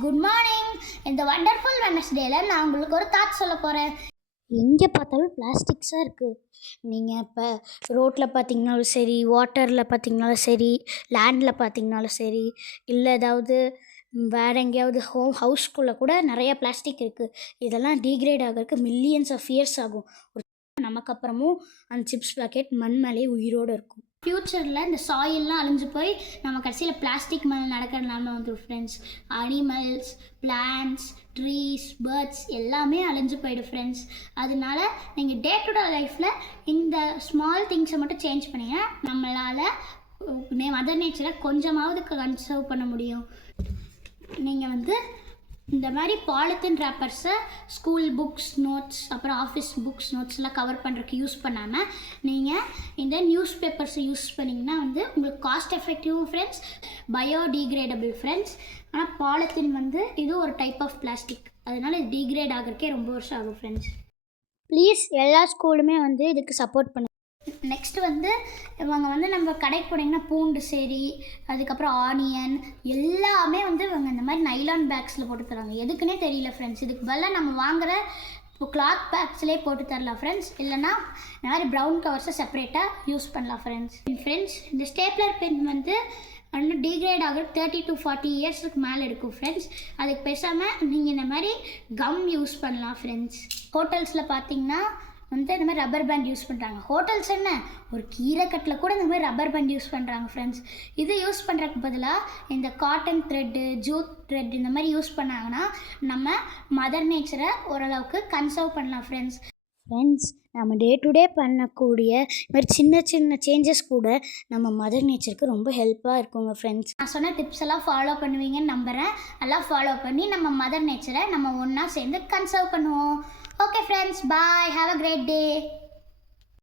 Good morning. இந்த wonderful வெனஸ்டேயில் நான் உங்களுக்கு ஒரு தாட் சொல்ல போகிறேன். எங்கே பார்த்தாலும் பிளாஸ்டிக்ஸாக இருக்குது. நீங்கள் இப்போ ரோட்டில் பார்த்தீங்கனாலும் சரி, வாட்டரில் பார்த்தீங்கனாலும் சரி, லேண்டில் பார்த்தீங்கனாலும் சரி, இல்லை ஏதாவது வேறு எங்கேயாவது ஹவுஸ்குள்ளே கூட நிறைய பிளாஸ்டிக் இருக்குது. இதெல்லாம் டீக்ரேட் ஆகிறதுக்கு மில்லியன்ஸ் ஆஃப் இயர்ஸ் ஆகும். நமக்கு அப்புறமும் அந்த சிப்ஸ் பேக்கெட் மண் மேலே உயிரோடு இருக்கும். ஃப்யூச்சரில் இந்த சாயில்லாம் அழிஞ்சு போய் நம்ம கடைசியில் பிளாஸ்டிக் மேலே நடக்கிற நிலமை வந்துடும் friends. Animals, plants, trees, birds எல்லாமே அழிஞ்சு போயிடும் ஃப்ரெண்ட்ஸ். அதனால நீங்கள் டே டு டே லைஃப்பில் இந்த ஸ்மால் திங்ஸை மட்டும் சேஞ்ச் பண்ணிங்கன்னா நம்மளால் மதர் நேச்சரை கொஞ்சமாவது கன்சர்வ் பண்ண முடியும். நீங்கள் இந்த மாதிரி பாலித்தீன் ரேப்பர்ஸை ஸ்கூல் புக்ஸ், நோட்ஸ், அப்புறம் ஆஃபீஸ் புக்ஸ், நோட்ஸ்லாம் கவர் பண்ணுறதுக்கு யூஸ் பண்ணாமல் நீங்கள் இந்த நியூஸ் பேப்பர்ஸை யூஸ் பண்ணிங்கன்னா உங்களுக்கு காஸ்ட் எஃபெக்டிவும் ஃப்ரெண்ட்ஸ், பயோடீக்ரேடபிள் ஃப்ரெண்ட்ஸ். ஆனால் பாலித்தீன் இது ஒரு டைப் ஆஃப் பிளாஸ்டிக், அதனால் இது டீக்ரேட் ஆகிறதுக்கே ரொம்ப வருஷம் ஆகும் ஃப்ரெண்ட்ஸ். ப்ளீஸ் எல்லா ஸ்கூலுமே இதுக்கு சப்போர்ட் பண்ணுங்கள். நெக்ஸ்ட்டு இவங்க நம்ம கடைக்கு போனீங்கன்னா பூண்டு சரி, அதுக்கப்புறம் ஆனியன் எல்லாமே இவங்க இந்த மாதிரி நைலான் பேக்ஸில் போட்டு தராங்க. எதுக்குன்னே தெரியல ஃப்ரெண்ட்ஸ். இதுக்கு பதிலாக நம்ம வாங்குகிற கிளாத் பேக்ஸ்லேயே போட்டு தரலாம் ஃப்ரெண்ட்ஸ். இல்லைனா இந்த மாதிரி ப்ரௌன் கவர்ஸை செப்பரேட்டாக யூஸ் பண்ணலாம் ஃப்ரெண்ட்ஸ். இந்த ஸ்டேப்லர் பென் டீக்ரேட் ஆகிற 30 to 40 இயர்ஸுக்கு மேலே இருக்கும் ஃப்ரெண்ட்ஸ். அதுக்கு பேசாமல் நீங்கள் இந்த மாதிரி கம் யூஸ் பண்ணலாம் ஃப்ரெண்ட்ஸ். ஹோட்டல்ஸில் பார்த்தீங்கன்னா இந்த மாதிரி ரப்பர் பேண்ட் யூஸ் பண்ணுறாங்க. ஹோட்டல்ஸ் என்ன, ஒரு கீரைக்கட்டில் கூட இந்த மாதிரி ரப்பர் பேண்ட் யூஸ் பண்ணுறாங்க ஃப்ரெண்ட்ஸ். இது யூஸ் பண்ணுறதுக்கு பதிலாக இந்த காட்டன் த்ரெட்டு, ஜூட் த்ரெட் இந்த மாதிரி யூஸ் பண்ணாங்கன்னா நம்ம மதர் நேச்சரை ஓரளவுக்கு கன்சர்வ் பண்ணலாம் ஃப்ரெண்ட்ஸ். நம்ம டே டு டே பண்ணக்கூடிய இந்த மாதிரி சின்ன சின்ன சேஞ்சஸ் கூட நம்ம மதர் நேச்சருக்கு ரொம்ப ஹெல்ப்பாக இருக்குங்க ஃப்ரெண்ட்ஸ். நான் சொன்ன டிப்ஸ் எல்லாம் ஃபாலோ பண்ணுவீங்கன்னு நம்புகிறேன். எல்லாம் ஃபாலோ பண்ணி நம்ம மதர் நேச்சரை நம்ம ஒன்றா சேர்ந்து கன்சர்வ் பண்ணுவோம். Okay friends, bye. Have a great day.